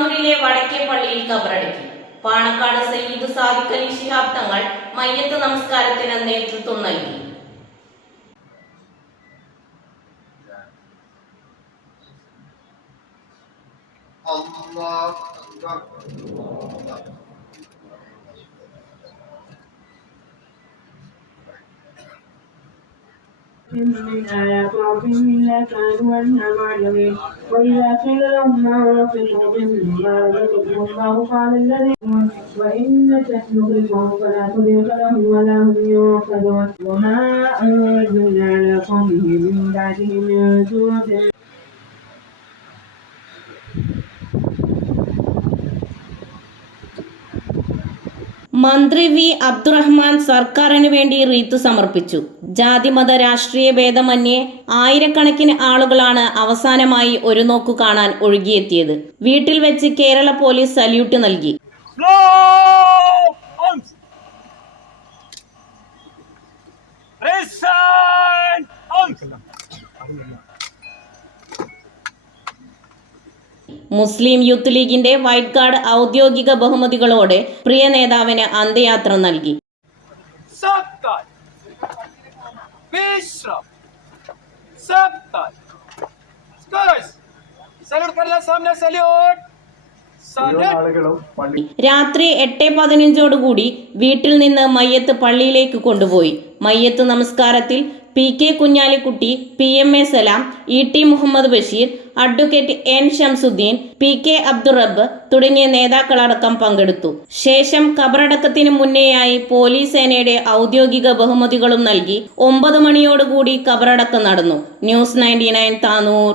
താനൂരിലെ വടക്കേ പള്ളിയിൽ ഖബറടക്കി. പാണക്കാട് സയ്യിദ് സാദിഖ് അലി ശിഹാബ് തങ്ങൾ മയ്യത്ത് നമസ്കാരത്തിന് നേതൃത്വം നൽകി. من آيات ربهم إلا كانوا عنها معرضين وإذا قيل لهم ما أنفقوا مما رزقكم الله قال الذين وإن نغرقهم فلا صديق لهم ولا هم ينقذون وما أنزلنا على قومه من بعده من جود. മന്ത്രി വി അബ്ദുറഹ്മാൻ സർക്കാരിന് വേണ്ടി റീത്ത് സമർപ്പിച്ചു. ജാതിമത രാഷ്ട്രീയ ഭേദമന്യേ ആയിരക്കണക്കിന് ആളുകളാണ് അവസാനമായി ഒരു നോക്കു കാണാൻ ഒഴുകിയെത്തിയത്. വീട്ടിൽ വെച്ച് കേരള പോലീസ് സല്യൂട്ട് നൽകി. മുസ്ലിം യൂത്ത് ലീഗിന്റെ വൈറ്റ് ഗാർഡ് ഔദ്യോഗിക ബഹുമതികളോടെ പ്രിയ നേതാവിന് അന്ത്യയാത്ര നൽകി. രാത്രി 8:15 വീട്ടിൽ നിന്ന് മയ്യത്ത് പള്ളിയിലേക്ക് കൊണ്ടുപോയി. മയ്യത്ത് നമസ്കാരത്തിൽ P K. Kunhalikutty, P M A. Salam, E T. Muhammad Basheer, advocate N. Shamsuddin, P K. Abdurabb തുടങ്ങിയ നേതാക്കളടക്കം പങ്കെടുത്തു. ശേഷം ഖബറടക്കത്തിന് മുന്നേയായി പോലീസ് സേനയുടെ ഔദ്യോഗിക ബഹുമതികളും നൽകി 9 മണിയോടുകൂടി ഖബറടക്കം നടന്നു. ന്യൂസ് 99 താനൂർ.